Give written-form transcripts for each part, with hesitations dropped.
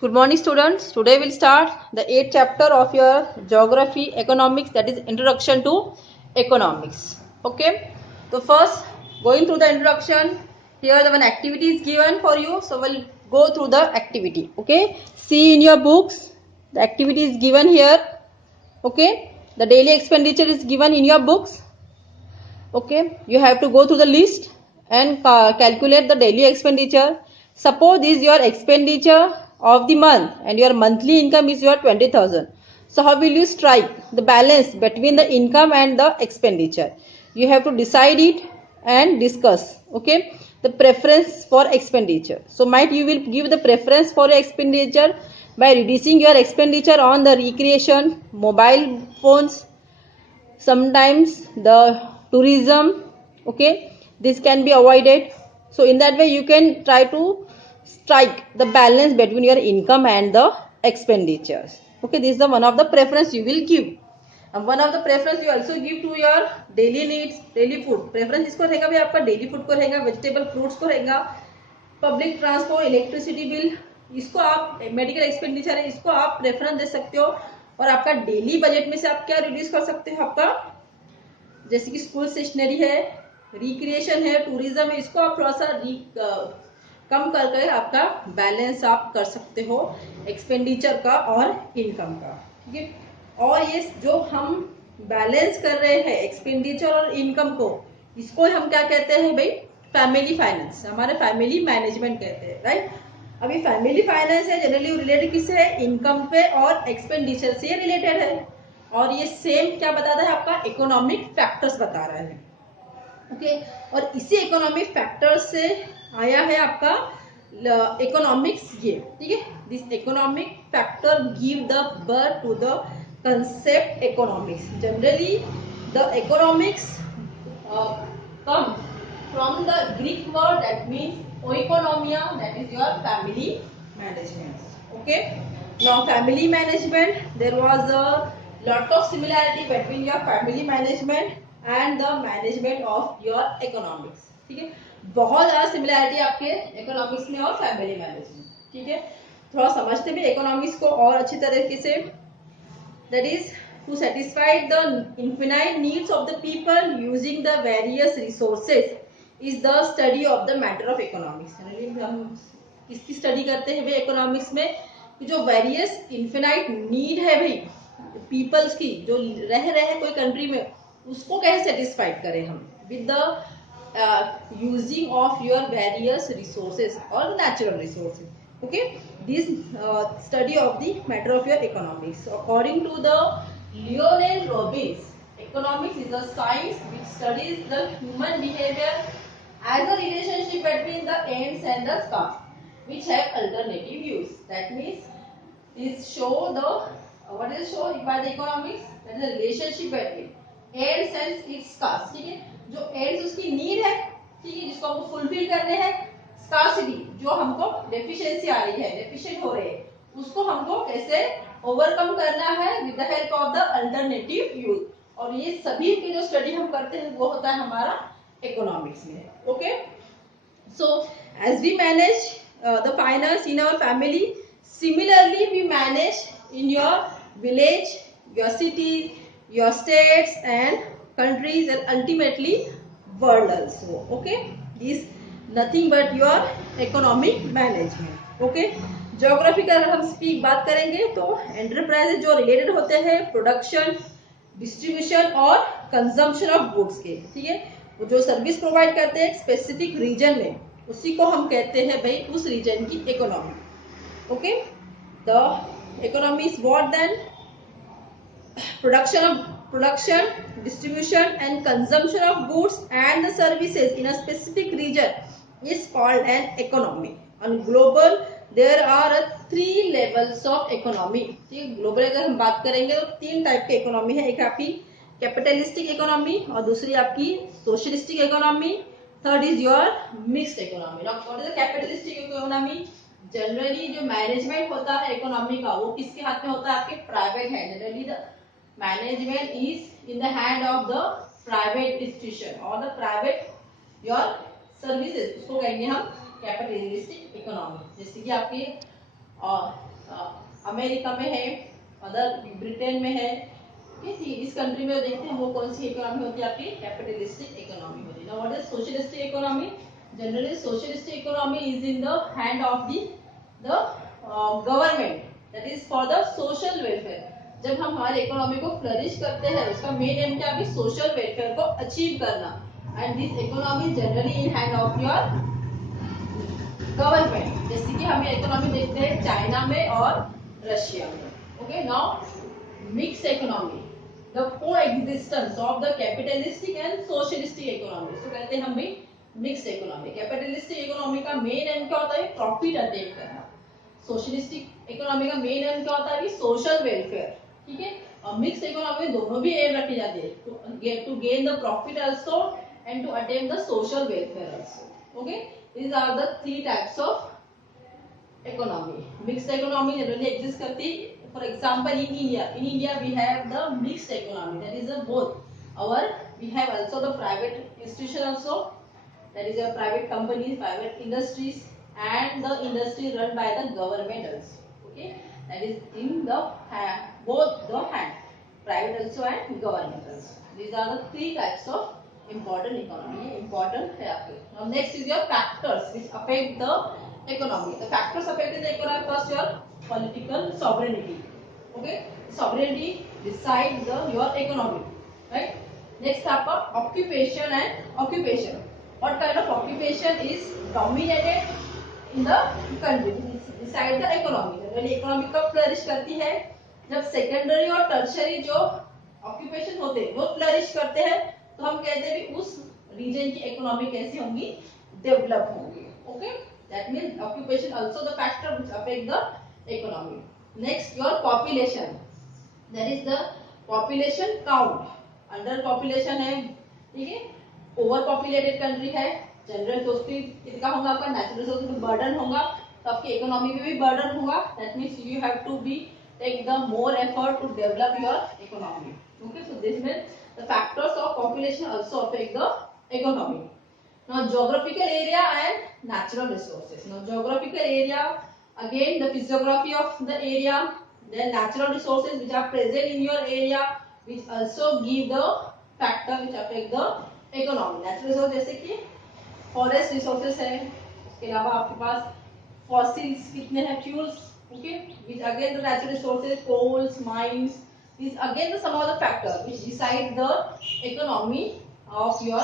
Good morning, students. Today we'll start the 8th chapter of your geography economics, that is introduction to economics. Okay. So first, going through the introduction, here the one activity is given for you. So we'll go through the activity. Okay. See in your books, the activity is given here. Okay. The daily expenditure is given in your books. Okay. You have to go through the list and calculate the daily expenditure. Suppose this is your expenditure of the month and your monthly income is your 20,000. So how will you strike the balance between the income and the expenditure? You have to decide it and discuss. Okay. The preference for expenditure. So might you will give the preference for your expenditure by reducing your expenditure on the recreation, mobile phones, sometimes the tourism. Okay, this can be avoided. So in that way you can try to strike the balance between your income and the expenditures. Okay, this is the one of the preference you will give. And one of the preference you also give to your daily needs, daily food. preference इसको रहेगा भी आपका daily food को रहेगा, vegetable fruits को रहेगा, public transport, electricity bill, इसको आप मेडिकल एक्सपेंडिचर है, इसको आप प्रेफरेंस दे सकते हो. और आपका डेली बजट में से आप क्या रिड्यूस कर सकते हो, आपका जैसे कि स्कूल स्टेशनरी है, रिक्रिएशन है, टूरिज्म है, इसको आप थोड़ा सा कम करके आपका बैलेंस आप कर सकते हो एक्सपेंडिचर का और इनकम का. ठीक है. और ये जो हम बैलेंस कर रहे हैं एक्सपेंडिचर और इनकम को, इसको हम क्या कहते हैं भाई, फैमिली फाइनेंस, हमारे फैमिली मैनेजमेंट कहते हैं. राइट. अभी फैमिली फाइनेंस है जनरली रिलेटेड किससे है, इनकम पे और एक्सपेंडिचर से रिलेटेड है. और ये सेम क्या बताता है, आपका इकोनॉमिक फैक्टर्स बता रहा है. ओके. और इसी इकोनॉमिक फैक्टर से आया है आपका इकोनॉमिक्स ये. ठीक है. This economic factor give the birth to the concept economics. Generally the economics come from the Greek word that means oikonomia, that is your family management. Okay. Now family management, there was a lot of similarity between your family management and the management of your economics. ठीक है. बहुत ज्यादा सिमिलैरिटी आपके इकोनॉमिक्स में और family management. ठीक है. थोड़ा समझते भी इकोनॉमिक्स को और अच्छी तरीके से. That is to satisfy the infinite needs of the people using the various resources is the study of the matter of economics. हम किसकी स्टडी करते हैं भाई इकोनॉमिक्स में, जो वेरियस इन्फिनाइट नीड है भाई पीपल्स की, जो रह रहे हैं कोई कंट्री में, उसको कैसे सेटिस्फाइड करें हम with the using of your various resources और natural resources. Okay, this study of the matter of your economics. According to the Lionel Robbins, economics is a science which studies the human behavior as a relationship between the ends and the scars, which have alternative views. That means is show the what is show by the economics, that is the relationship between ends and its scars. ठीक है. जो ends उसकी नीड है, ठीक है, जिसको हमको फुलफिल करने हैं, स्कार्सिटी जो हमको डेफिशिएंसी आ रही है, डेफिशिएंट हो रहे हैं, उसको हमको कैसे ओवरकम करना है with the help of the alternative use. और ये सभी की जो स्टडी हम करते हैं वो होता है हमारा इकोनॉमिक्स में. Okay. So as we manage the finance in our family, similarly we manage in your village, your city, your states and countries and ultimately world also. Okay, this nothing but your economic management. Okay, geography का अगर हम बात करेंगे तो एंटरप्राइजेज जो रिलेटेड होते हैं production, distribution और कंजम्पशन ऑफ गुड्स के. ठीक है. वो जो सर्विस प्रोवाइड करते हैं स्पेसिफिक रीजन में, उसी को हम कहते हैं भाई उस रीजन की economy. Okay. The economy is what then, production, distribution and consumption of goods and the services in a specific region is called an economy. On global there are 3 levels of economy. ठीक. ग्लोबल अगर हम बात करेंगे तो 3 टाइप के इकोनॉमी है. एक आपकी कैपिटलिस्टिक इकोनॉमी और दूसरी आपकी socialistic economy, third is your mixed economy. Now what is the capitalistic economy? Generally जो मैनेजमेंट होता है इकोनॉमी का वो किसके हाथ में होता है? आपके प्राइवेट है. Generally the management is in the hand of the private institution or the private your services, उसको कहेंगे हम कैपिटलिस्टिक इकोनॉमी. जैसे कि आपकी अमेरिका में है, अदर ब्रिटेन में है, इस कंट्री में देखते हैं वो कौन सी इकोनॉमी होती है आपकी कैपिटलिस्टिक इकोनॉमी होती है। Now what is socialistic economy? Generally socialistic economy is in the hand of the government, that is for the social welfare. जब हम हमारे इकोनॉमी को फ्लरिश करते हैं उसका मेन एम क्या है? सोशल वेलफेयर को अचीव करना। And this economy generally in hand of your government. जैसे कि हम इकोनॉमी देखते हैं चाइना में और रशिया में। Okay, now mix economy, the coexistence of the capitalistic and socialistic economy. तो कहते हैं हम भी मिक्स इकोनॉमी। कैपिटलिस्टिक इकोनॉमी का मेन एम क्या होता है? प्रॉफिट अटेन करना। सोशलिस्टिक इकोनॉमी का मेन एम क्या होता है? Social welfare. ठीक है, और मिक्स इकोनॉमी में दोनों भी एम रखी जाती है, to gain the profit also and to attain the social welfare also. Okay, these are the three types of economy. Mixed economy generally exists करती है। For example, in India we have the mixed economy, that is both we have also the private institution also, that is a private companies, private industries, and the industry run by the government also. Okay, that is in the both the hand, private also and government also. These are the three types of important economy, important है आपके। Now next is your factors which affect the economy. The factors affecting the economy, first your political sovereignty. Okay, sovereignty decides your economy, right? Next आपका occupation and occupation. What kind of occupation is dominated in the country? Decide the economy. Generally economy कब flourish करती है? जब secondary और tertiary जो occupation होते हैं वो flourish करते हैं, तो हम कहते हैं भी उस रीजन की इकोनॉमी कैसी होंगी? डेवलप होंगी। Okay, that means occupation also the factor which affect the economy. Next your population, that is the population count. Under population है, ठीक है, ओवर पॉपुलेटेड कंट्री है, जनरल रिसोर्स कितना होगा आपका? नेचुरल रिसोर्स में बर्डन होगा, तो आपकी इकोनॉमी में भी बर्डन होगा। That means you have to be take the more effort to develop your economy. Okay, so this means the factors of population also affect the economy. Now geographical area and natural resources. Now geographical area, again the physiography of the area, then natural resources which are present in your area which also give the factor which affect the economy. Natural resources जैसे कि forest resources है, उसके अलावा आपके पास fossils कितने हैं? fuels, okay, which again the natural resources, coals, mines, is again the some of the factors which decide the economy of your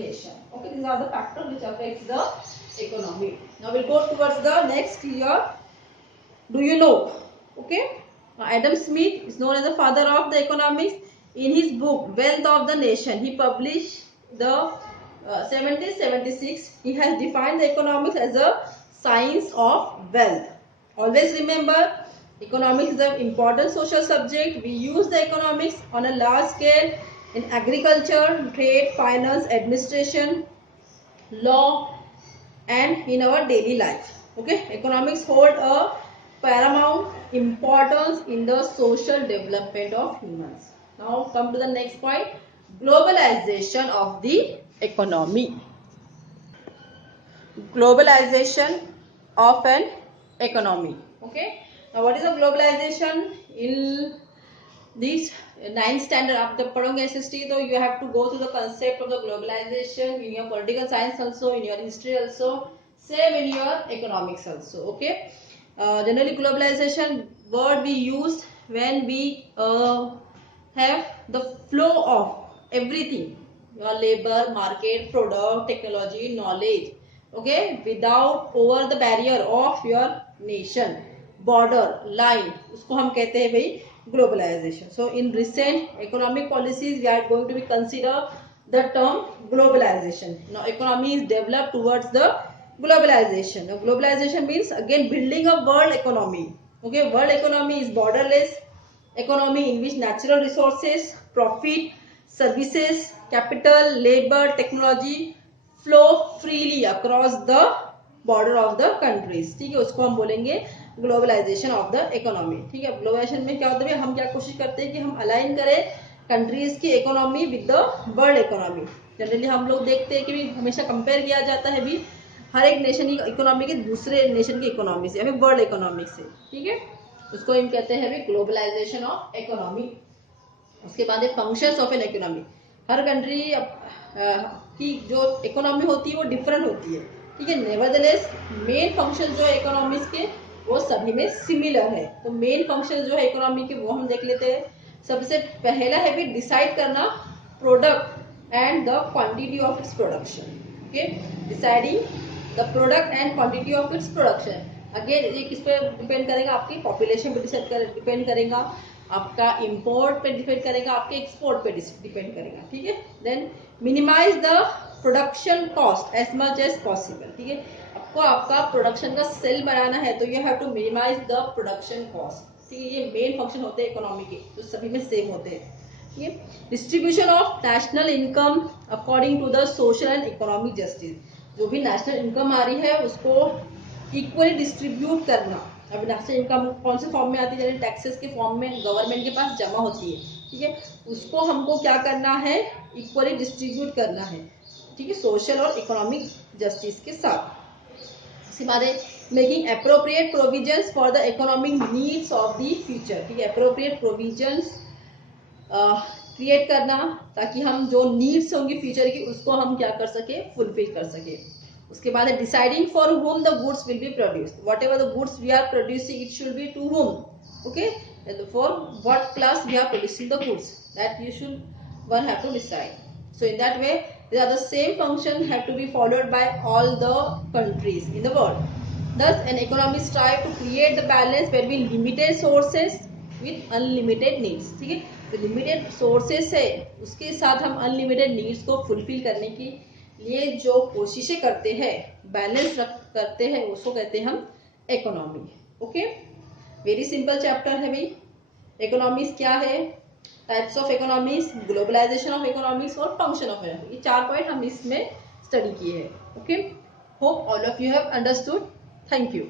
nation. Okay, these are the factors which affects the economy. Now we'll go towards the next here. Do you know? Okay, Adam Smith is known as the father of the economics. In his book Wealth of the Nation, he published the 1776. He has defined the economics as a science of wealth. Always remember, economics is an important social subject. We use the economics on a large scale in agriculture, trade, finance, administration, law, and in our daily life. Okay, economics hold a paramount importance in the social development of humans. Now come to the next point, globalization of the economy. Globalization of an economy. Okay, now what is the globalization? In this 9th standard आप जब पढ़ोगे SST, तो you have to go through the concept of the globalization in your political science also, in your history also, same in your economics also. Okay, generally globalization word we use when we have the flow of everything, your labor, market, product, technology, knowledge, okay, without over the barrier of your nation, border, line, उसको हम कहते हैं भाई globalization. So in recent economic policies we are going to be consider the term globalization. Now economy is developed towards the globalization. Now globalization means again building a world economy. Okay, world economy is borderless economy in which natural resources, profit, services, capital, labor, technology flow freely across the border of the countries. ठीक है, उसको हम बोलेंगे globalisation of the economy. ठीक है, ग्लोबलाइजेशन में क्या होता है, हम क्या कोशिश करते हैं कि हम अलाइन करें कंट्रीज की economy with the world economy. Generally हम लोग देखते हैं कि भी हमेशा कंपेयर किया जाता है भी हर एक नेशन की इकोनॉमी के दूसरे नेशन की इकोनॉमी से या फिर वर्ल्ड इकोनॉमी से. ठीक है, उसको हम कहते हैं भी ग्लोबलाइजेशन ऑफ इकोनॉमी। उसके बाद फंक्शंस ऑफ एन इकोनॉमी, हर कंट्री की जो इकोनॉमी होती है वो डिफरेंट होती है, ठीक है। नेवरदलेस मेन फंक्शन जो है इकोनॉमीज के वो सभी में सिमिलर है। तो मेन फंक्शन जो है इकोनॉमी के वो हम देख लेते हैं। सबसे पहला है भी डिसाइड करना product and the quantity of its production, okay. Deciding the product and quantity of its production, again ये किस पे डिपेंड करेगा, आपकी पॉपुलेशन पे डिपेंड करेगा, आपका इंपोर्ट पे डिपेंड करेगा, आपके एक्सपोर्ट पे डिपेंड करेगा, ठीक है। Then minimize the production cost as much as possible, ठीक है। आपको आपका प्रोडक्शन का सेल बनाना है तो you have to minimize the production cost, ठीक है। ये मेन फंक्शन होते हैं इकोनॉमी के, तो सभी में सेम होते हैं, ठीक है। Distribution of national income according to the social and economic justice, जो भी नेशनल इनकम आ रही है उसको इक्वली डिस्ट्रीब्यूट करना। अब नेशनल इनकम कौन से फॉर्म में आती है, टैक्सेस के फॉर्म में गवर्नमेंट के पास जमा होती है, ठीक है। उसको हमको क्या करना है, इक्वली डिस्ट्रीब्यूट करना है, ठीक है, सोशल और इकोनॉमिक जस्टिस के साथ। इसके बाद है making appropriate provisions for the economic needs of the future, ठीक है। अप्रोप्रिएट प्रोविजंस क्रिएट करना ताकि हम जो नीड्स होंगी फ्यूचर की उसको हम क्या कर सके, फुलफिल कर सके। उसके बाद है deciding for whom the goods will be produced, whatever the goods we are producing it should be to whom, okay, and for what class we are producing the goods, that you should one have to decide. So in that way these are the same function have to be followed by all the countries in the world. Thus an economy strive to create the balance between limited sources with unlimited needs, ठीक है। तो limited sources है उसके साथ हम unlimited needs को फुलफिल करने की लिए जो कोशिशें करते हैं, बैलेंस करते हैं, उसको कहते हैं हम economy, okay. Very simple chapter है भाई। इकोनॉमीज क्या है, types of economies, globalization of economies और फंक्शन ऑफ इकोनॉमी, ये 4 पॉइंट हम इसमें स्टडी किए हैं, okay. Hope all of you have understood. Thank you.